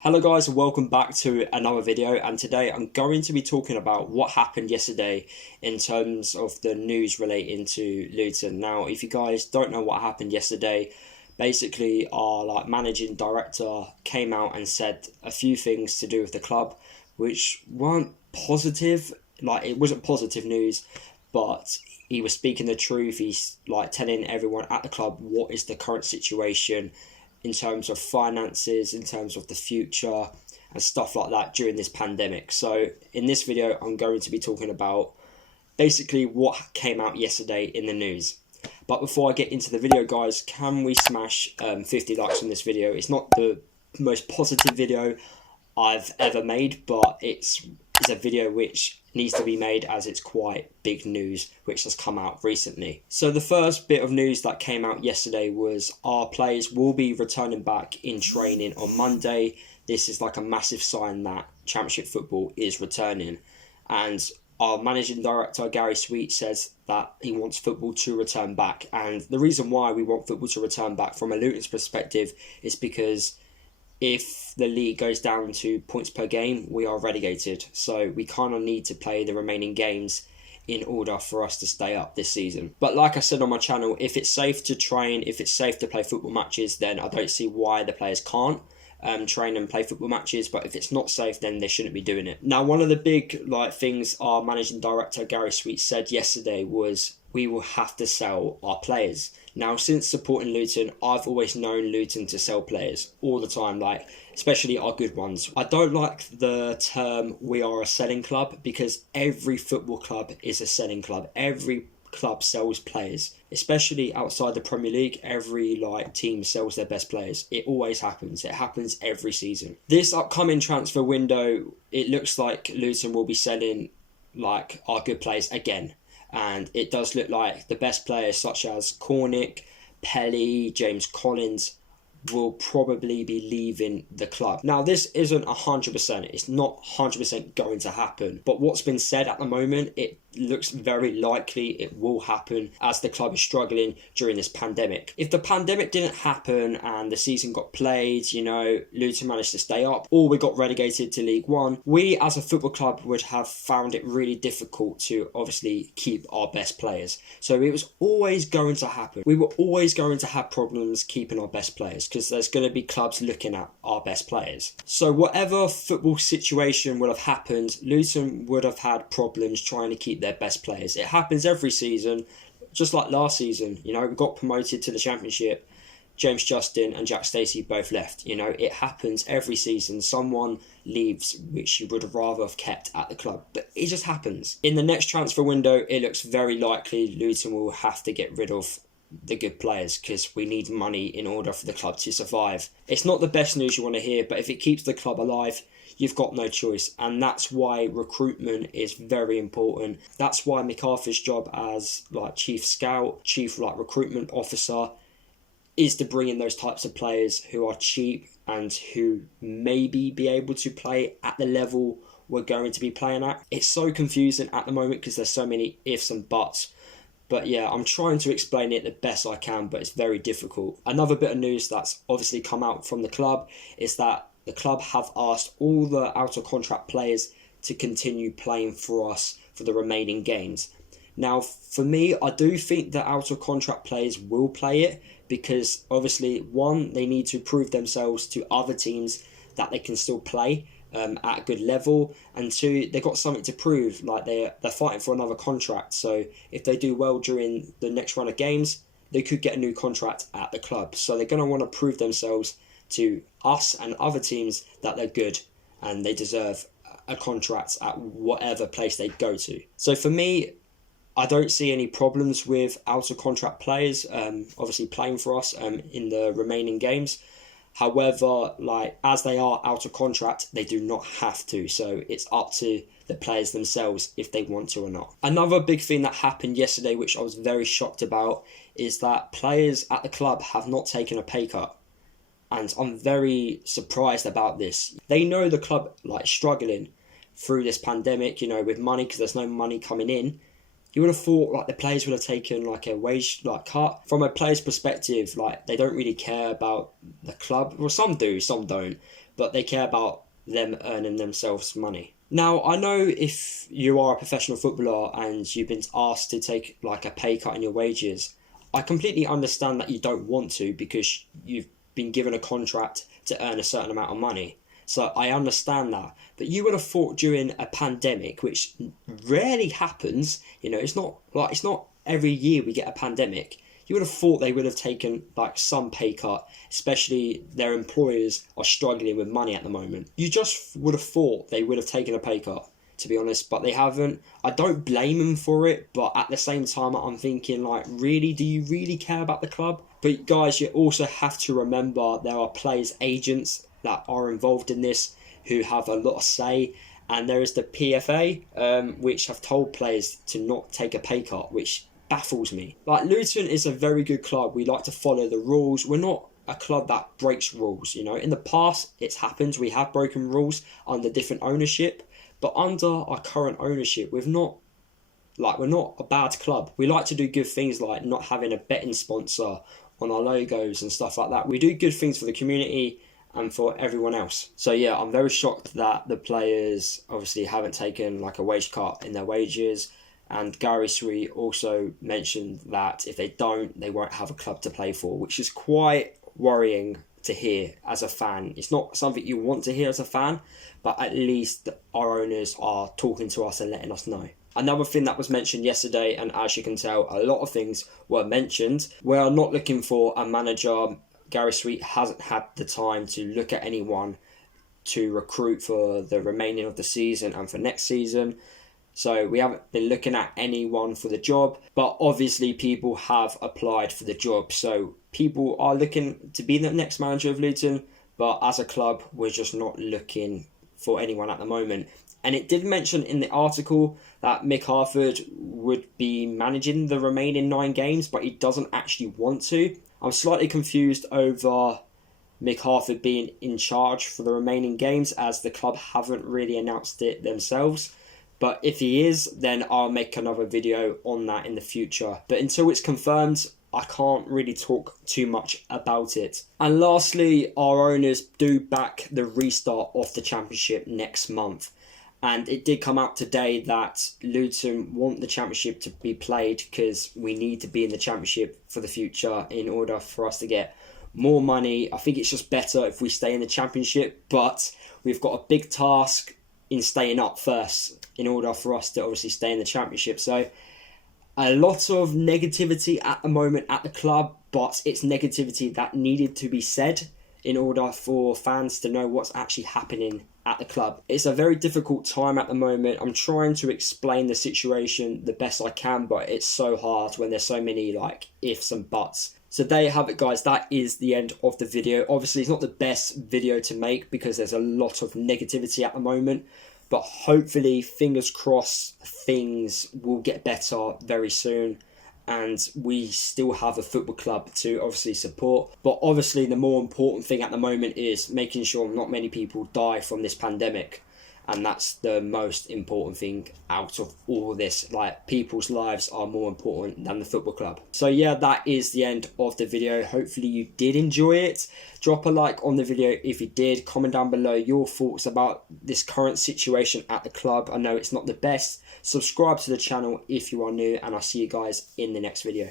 Hello guys and welcome back to another video, and today I'm going to be talking about what happened yesterday in terms of the news relating to Luton. Now, if you guys don't know what happened yesterday, basically our managing director came out and said a few things to do with the club which weren't positive. It wasn't positive news, but he was speaking the truth. He's telling everyone at the club what is the current situation in terms of finances, in terms of the future and stuff like that during this pandemic. So in this video, I'm going to be talking about basically what came out yesterday in the news. But before I get into the video, guys, can we smash 50 likes on this video? It's not the most positive video I've ever made, but it's a video which needs to be made as it's quite big news which has come out recently. So the first bit of news that came out yesterday was our players will be returning back in training on Monday. This is like a massive sign that Championship football is returning, and our managing director Gary Sweet says that he wants football to return back. And the reason why we want football to return back from a Luton's perspective is because if the league goes down to points per game, we are relegated. So we kind of need to play the remaining games in order for us to stay up this season. But like I said on my channel, if it's safe to train, if it's safe to play football matches, then I don't see why the players can't train and play football matches. But if it's not safe, then they shouldn't be doing it. Now, one of the big things our managing director Gary Sweet said yesterday was we will have to sell our players. Now, since supporting Luton, I've always known Luton to sell players all the time, especially our good ones. I don't like the term we are a selling club, because every football club is a selling club. Every club sells players, especially outside the Premier League. Every team sells their best players. It always happens. It happens every season. This upcoming transfer window, it looks like Luton will be selling our good players again. And it does look like the best players such as Cornick, Pelly, James Collins will probably be leaving the club. Now, this isn't 100%. It's not 100% going to happen. But what's been said at the moment, it looks very likely it will happen as the club is struggling during this pandemic. If the pandemic didn't happen and the season got played, Luton managed to stay up, or we got relegated to League One, we as a football club would have found it really difficult to obviously keep our best players. So it was always going to happen. We were always going to have problems keeping our best players, because there's going to be clubs looking at our best players. So whatever football situation would have happened, Luton would have had problems trying to keep their best players. It happens every season, just like last season. We got promoted to the Championship. James Justin and Jack Stacey both left. It happens every season. Someone leaves which you would have rather have kept at the club. But it just happens. In the next transfer window, it looks very likely Luton will have to get rid of the good players, because we need money in order for the club to survive. It's not the best news you want to hear, but if it keeps the club alive, you've got no choice. And that's why recruitment is very important. That's why MacArthur's job as chief scout, chief recruitment officer, is to bring in those types of players who are cheap and who maybe be able to play at the level we're going to be playing at. It's so confusing at the moment because there's so many ifs and buts. But yeah, I'm trying to explain it the best I can, but it's very difficult. Another bit of news that's obviously come out from the club is that the club have asked all the out-of-contract players to continue playing for us for the remaining games. Now, for me, I do think the out-of-contract players will play it, because obviously, one, they need to prove themselves to other teams that they can still play at a good level, and two, they've got something to prove. They're fighting for another contract, so if they do well during the next run of games, they could get a new contract at the club. So they're going to want to prove themselves to us and other teams that they're good and they deserve a contract at whatever place they go to. So for me, I don't see any problems with out of contract players obviously playing for us in the remaining games. However, as they are out of contract, they do not have to. So it's up to the players themselves if they want to or not. Another big thing that happened yesterday, which I was very shocked about, is that players at the club have not taken a pay cut. And I'm very surprised about this. They know the club struggling through this pandemic, with money, because there's no money coming in. You would have thought the players would have taken a wage cut. From a player's perspective, they don't really care about the club. Well, some do, some don't. but they care about them earning themselves money. Now, I know if you are a professional footballer and you've been asked to take like a pay cut in your wages, I completely understand that you don't want to because you've been given a contract to earn a certain amount of money. So I understand that. But you would have thought during a pandemic, which rarely happens, it's not every year we get a pandemic. You would have thought they would have taken like some pay cut, especially their employers are struggling with money at the moment. You just would have thought they would have taken a pay cut, to be honest, but they haven't. I don't blame them for it, but at the same time, I'm thinking like, really, do you really care about the club? But guys, you also have to remember there are players' agents that are involved in this who have a lot of say. And there is the PFA, which have told players to not take a pay cut, which baffles me. Like, Luton is a very good club. We like to follow the rules. We're not a club that breaks rules, In the past, it's happened. We have broken rules under different ownership. But under our current ownership, we're not a bad club. We like to do good things like not having a betting sponsor on our logos and stuff like that. We do good things for the community and for everyone else. So yeah, I'm very shocked that the players obviously haven't taken like a wage cut in their wages. And Gary Sweet also mentioned that if they don't, they won't have a club to play for, which is quite worrying to hear as a fan. It's not something you want to hear as a fan, but at least our owners are talking to us and letting us know. Another thing that was mentioned yesterday, and as you can tell, a lot of things were mentioned. We're not looking for a manager. Gary Sweet hasn't had the time to look at anyone to recruit for the remaining of the season and for next season. So we haven't been looking at anyone for the job, but obviously people have applied for the job. So people are looking to be the next manager of Luton, but as a club, we're just not looking for anyone at the moment. And it did mention in the article that Mick Harford would be managing the remaining 9 games, but he doesn't actually want to. I'm slightly confused over Mick Harford being in charge for the remaining games, as the club haven't really announced it themselves. But if he is, then I'll make another video on that in the future. But until it's confirmed, I can't really talk too much about it. And lastly, our owners do back the restart of the Championship next month. And it did come out today that Luton want the Championship to be played because we need to be in the Championship for the future in order for us to get more money. I think it's just better if we stay in the Championship, but we've got a big task in staying up first in order for us to obviously stay in the Championship. So a lot of negativity at the moment at the club, but it's negativity that needed to be said in order for fans to know what's actually happening at the club. It's a very difficult time at the moment. I'm trying to explain the situation the best I can, but it's so hard when there's so many like ifs and buts. So there you have it, guys. That is the end of the video. Obviously, it's not the best video to make because there's a lot of negativity at the moment. But hopefully, fingers crossed, things will get better very soon. And we still have a football club to obviously support. But obviously, the more important thing at the moment is making sure not many people die from this pandemic. And that's the most important thing out of all this. Like, people's lives are more important than the football club. So yeah, that is the end of the video. Hopefully you did enjoy it. Drop a like on the video if you did. Comment down below your thoughts about this current situation at the club. I know it's not the best. Subscribe to the channel if you are new, and I'll see you guys in the next video.